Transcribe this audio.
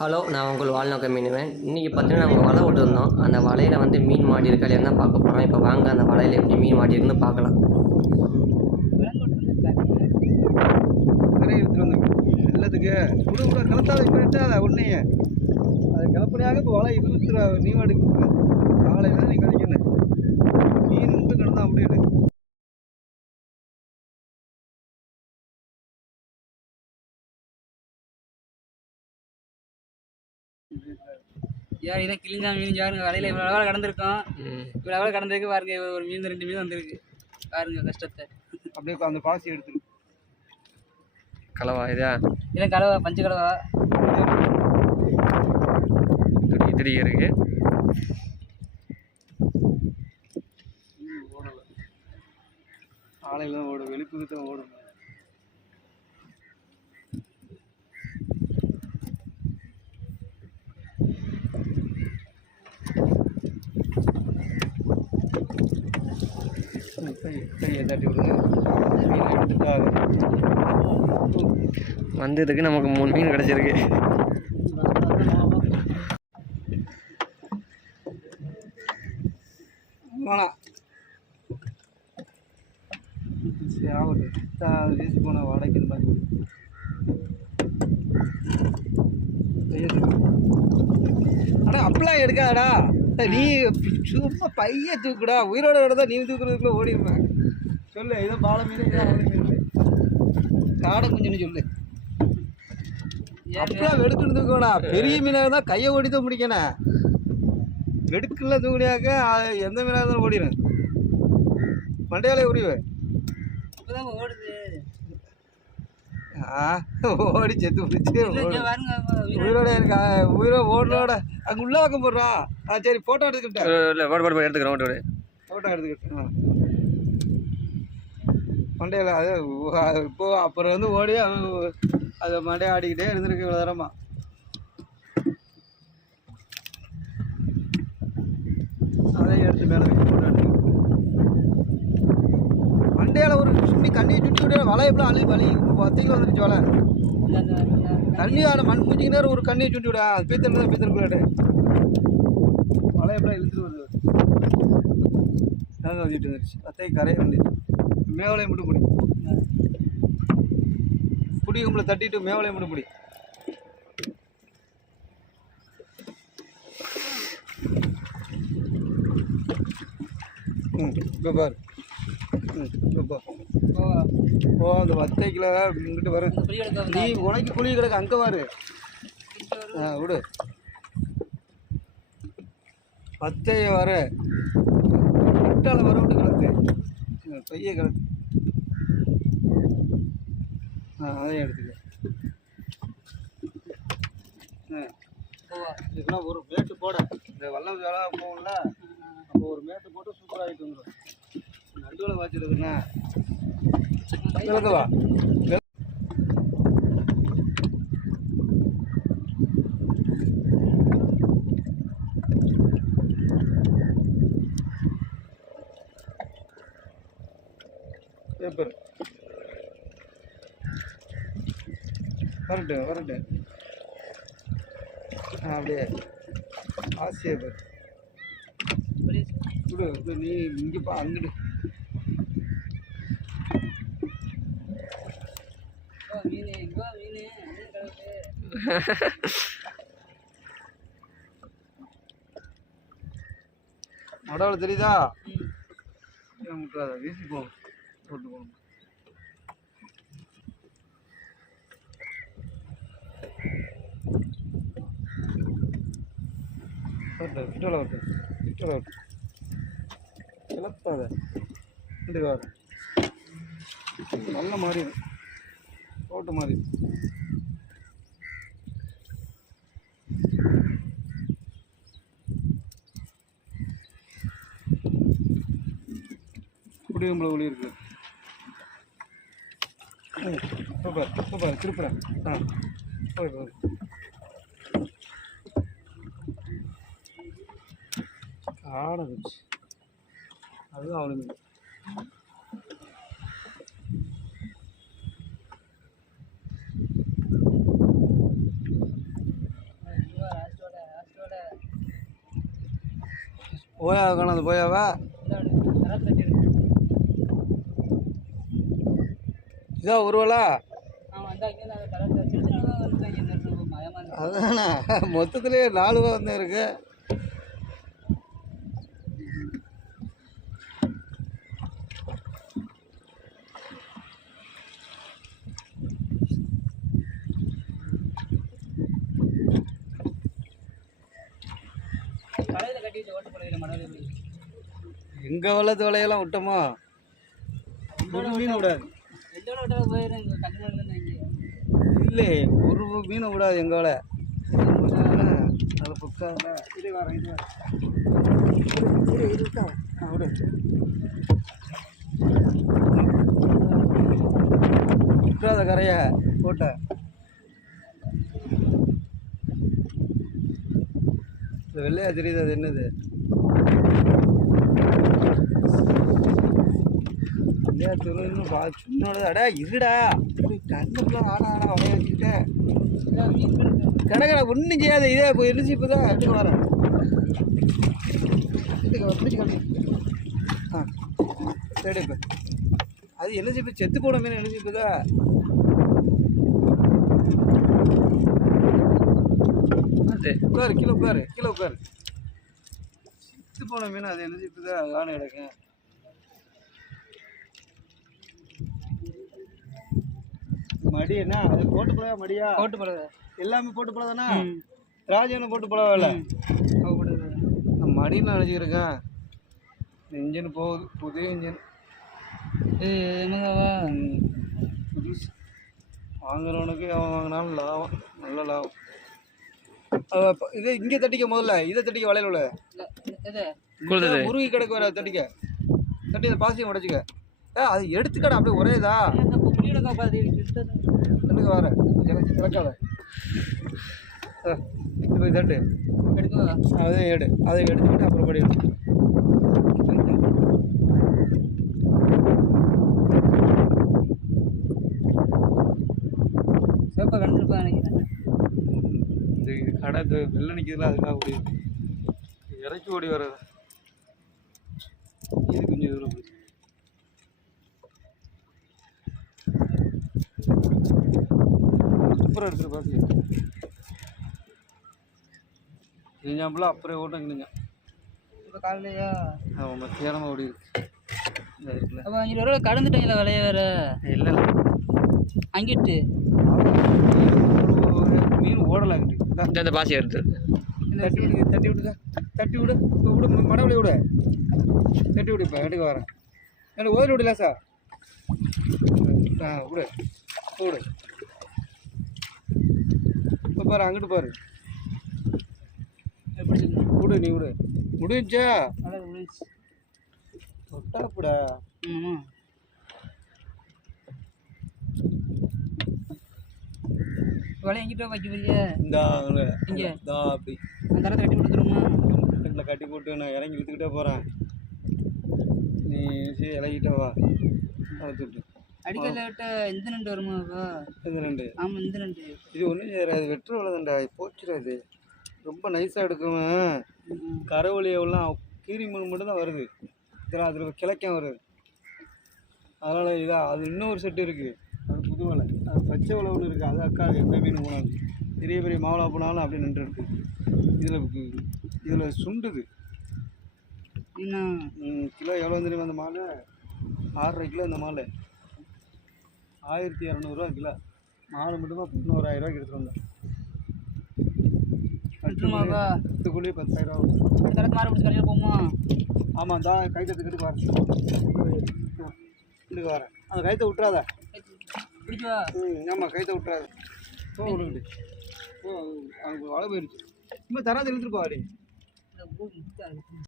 Hello நான் உங்கள் வாழ்நோக்க மீனுவேன் இன்றைக்கி பார்த்தீங்கன்னா நம்ம வலை விட்டுருந்தோம் அந்த வலையில் வந்து மீன் மாடி இருக்கா இல்லையா தான் பார்க்க போகிறோம் இப்போ வாங்க அந்த வலையில் எப்படி மீன் மாடி இருக்குன்னு பார்க்கலாம். நிறைய எல்லாத்துக்கு கூட கூட கலத்தாத போயிட்டு அதை உன்னைய அது கலப்பணியாக இப்போ வலை இழுத்துற நீ வாடுக்கு காலையில் நீ கழிக்கணும் மீன் மட்டும் கிடந்தா அப்படியே ஏன் இதான் கிழிஞ்சா மீன் பாருங்க வலையில இவ்வளோ அளவில் கடந்திருக்கோம். இவ்வளோ அளவில் கடந்திருக்கு பாருங்க. ஒரு மீன் ரெண்டு மீன் வந்திருக்கு. பாருங்க கஷ்டத்தை. அப்படியே அந்த பாசி எடுத்துரு. கலவா இதா? இதான் கலவா பஞ்சு கலவா. துடி துடி இருக்கு. ஓடலை காலையில் தான் ஓடும் வெளிப்புக்கு தான் ஓடும் கையை தட்டி விடுங்க. மீன் எடுத்துட்டாங்க வந்ததுக்கு நமக்கு மூணு மீன் கிடச்சிருக்கு. வீசி போன வாடகைக்கு மாதிரி ஆனால் அப்பெல்லாம் எடுக்காதடா. நீ சும்மா பைய தூக்குடா. உயிரோட விடதா நீ தூக்குறதுக்குள்ள ஓடிடுவேன். சொல்லு இதை பாலை மீன் வாழை மீன் காடை குஞ்சுன்னு சொல்லு. அப்பெல்லாம் வெடுக்குன்னு தூக்கணா பெரிய மீனாக இருந்தால் கையை ஓடி தான் முடிக்கணும் வெடுக்குல தூக்குனியாக்க எந்த மீனாக இருந்தாலும் ஓடிடும் மண்டையாலே இப்போதான் ஓடுது. ஆ ஓடி செத்து பிடிச்சி உயிரோட இருக்கா. உயிரோட ஓடலோட அங்கே உள்ள பக்கம் போடுறா ஆ சரி ஃபோட்டோ எடுத்துக்கிட்டேன். ஓடு ஃபோட்டோ எடுத்துக்கிட்டேன். மண்டையில் அது இப்போது அப்புறம் வந்து ஓடி அவன் அதை மண்டையை ஆடிக்கிட்டே இருந்திருக்கு இவ்வளோ தரமாக அதை எடுத்து மேலே மண்டையால் மண்டையில் ஒரு சுண்டி கண்ணியை சுட்டி விட்டு வலையெல்லாம் அழி வலி பத்திக்கு வந்துருச்சு வலை. இந்த- மண் மூஞ்சிக்கு ஒரு கண்ணியை சுட்டி விட. அது பீத்தல் தான் பீத்தல் குள்ளாடு மழை எப்படி இழுத்துட்டு வருது. நாங்கள் வந்துட்டு வந்துருச்சு அத்தை கரையை வந்துச்சு. மேவலையை மட்டும் முடி குடி கும்பலை தட்டிட்டு மேவலையை மட்டும் முடி ம் இப்போ பாரு. ம் இப்போ பாரு. ஓ, ஓ அந்த வத்தைக்கில் இங்கிட்டு வர. நீ உனக்கு குழி கிடக்கு அங்கே பாரு ஆ விடு. பத்தைய வர. முட்டால வர விட்டு கிளத்து ஆ, பைய ஆ அதையும் எடுத்துக்க. ஆ இதுக்கெல்லாம் ஒரு மேட்டு போட. இந்த வல்லம் வேலை போகும்ல அப்போ ஒரு மேட்டு போட்டு சூப்பராகிட்டு வந்துடும் நடுவில் வாச்சிருக்குண்ணா வா. பேப்பர் வரட்டு வரட்டு ஆ அப்படியே ஆசியா பேர் புளி விடு நீ இங்கே பா அங்கிட்டு மடவில் தெரியுதா வீசி போ போட்டு போகணும் வரட்டு விட்டல வரட்டு விட்டல வரட்டு கிளப்பாத இண்டு வர நல்ல மாறி ரோட்டு மாறி குடியும்பளை ஒளி இருக்குது சூப்பர் சூப்பர் திருப்புறேன் ஆ ஓகே ஓகே ஆனது அதுதான் அவனுக்கு போயாவை காணாது போயாவா? இதான் ஒருவலா அவன் வந்தா இங்கே நான் கலர் தட்டி சின்ன சின்னதாக வந்துட்டாங்க இந்த இடத்துல மயமா இருக்கு அதானே மொத்தத்திலே நாலு ரூபா வந்து இருக்கு எங்கே வளர்த்து விலையெல்லாம் விட்டோமா விடாது இல்லை. ஒரு மீனை விடாது எங்கள் வேலை அது புக்காக இது வரேன் இது வரேன் இரு இருக்கா விடு. விட்டுறாத கரைய போட்ட. இந்த வெள்ளையா தெரியுது அது என்னது? தெரியும் இன்னும் பா சின்னோட அடா இருடா. கண்ணுக்குலாம் ஆனா ஆனா வளைய வச்சுக்கிட்டேன் மீன் பிடிக்கும் கடற்கரை ஒன்றும் செய்யாத. இதே இப்போ எழுச்சி இப்போ தான் எடுத்து வரேன். ஆ சரி இப்போ. அது எழுச்சி இப்போ செத்து போன மீன் அது உட்காரு கீழே உட்காரு கீழே உட்காரு. செத்து போன மீன் அது தான் காண கிடக்கும் மடி என்ன அது போட்டு போடா மடியா? போட்டு போடுறது எல்லாமே போட்டு போடாதானா? ராஜானு போட்டு போடவில்ல நான் மடின்னு நினச்சிக்கிறேன் இன்ஜின் போகுது. புது இன்ஜின் என்னதாவா? புதுசு. வாங்குறவனுக்கு அவன் வாங்கினாலும் லாபம். நல்ல லாபம். இதை இங்கே தட்டிக்க முதல்ல. இதை தட்டிக்க வளையல உள்ள. முருகி கிடக்கு வர தட்டிக்க. தட்டி பாசியம் உடைச்சிக்க. ஏ அது எடுத்துக்கடா அப்படியே ஒரேதா. அந்த தட்டுக்க வர கிடக்காத இப்போ தட்டு எடுக்கவா அதை எடு அதை எடுத்துக்கிட்டு அப்புறம் படி எடு. சிவப்பா கலந்துருப்பா நினைக்கிறேன் இந்த கடை இந்த வெள்ளை நிற்கிறதுல அதுக்காக ஓடி. இறக்கி ஓடி வர்றது இது கொஞ்சம் தூரம் போகுது. அப்புறம் எடுத்துட்டு பாசி கிழிஞ்சாம்பெல்லாம் அப்புறம் ஓட்டம் கிழிஞ்சா இப்போ காலையிலையா? அவன் மத்தியானமாக ஓடி இருக்கு. அப்போ அஞ்சு ரூபா கடந்துட்டாங்களா விலைய வேற? இல்லை அங்கிட்டு மீன் ஓடலாங்கிட்டு இந்த. இந்த பாசி எடுத்து. தட்டி விடு தட்டி விடுதா தட்டி விடு. இப்போ விடு மடவழி விடு. தட்டி விடு இப்போ எடுக்க வரேன். எனக்கு ஓதல் விடல சார்? ஆ விடு விடு இப்போ பாரு அங்கிட்டு பாரு? விடு நீ விடு முடிஞ்சா? தொட்டாப்புடா ஆமாம் விலை எங்கிட்ட வைக்க போறிய? இந்தா இங்க? இந்தா அப்படி. அந்த தரத்தை கட்டி கொடுத்துருமா கட்டி போட்டு நான் இறங்கி இழுத்துக்கிட்டே போகிறேன் நீ சரி இறங்கிட்ட வா. பார்த்துட்டு அடிக்கல விட்ட இந்த நண்டு வருமா இது ரெண்டு ஆமாம் இந்த நண்டு? இது ஒன்றும் செய்யாது வெற்ற உள்ளதாண்டா போச்சுடாது ரொம்ப நைஸாக எடுக்குவேன் கரவழி எவ்வளோ கீரி மீன் மட்டும் தான் வருது. இதெல்லாம் அதில் கிழக்கம் வருது. அதனால் இதா அது இன்னொரு செட்டு இருக்குது அது புது வலை. அது பச்சை வலை ஒன்று இருக்குது அது அக்கா எந்த மீன் போனாலும் பெரிய பெரிய மாவளா போனாலும் அப்படியே நின்று இருக்கு. இதில் இதில் சுண்டுது. என்ன? கிலோ எவ்வளோ தெரியுமா அந்த மாலை? ஆறரை கிலோ இந்த மாலை ஆயிரத்தி இரநூறுவா கிலோ. மாலை மட்டுமா பதினோராயிரரூவாய்க்கு எடுத்துகிட்டு வந்தேன். விட்டுருமாப்பா பத்து கூலி பத்தாயிரம் ரூபா போமா ஆமாம் தான் கை கற்றுக்கிட்டு வரேன் இதுக்கு வரேன் அந்த கைத்தை விட்டுறாத. ஆமாம் கைத்தை விட்டுறாத. போ விடுக்கிட்டு போ அவங்க வலை போயிடுச்சு சும்மா தராது இழுத்துட்டு போவாடி.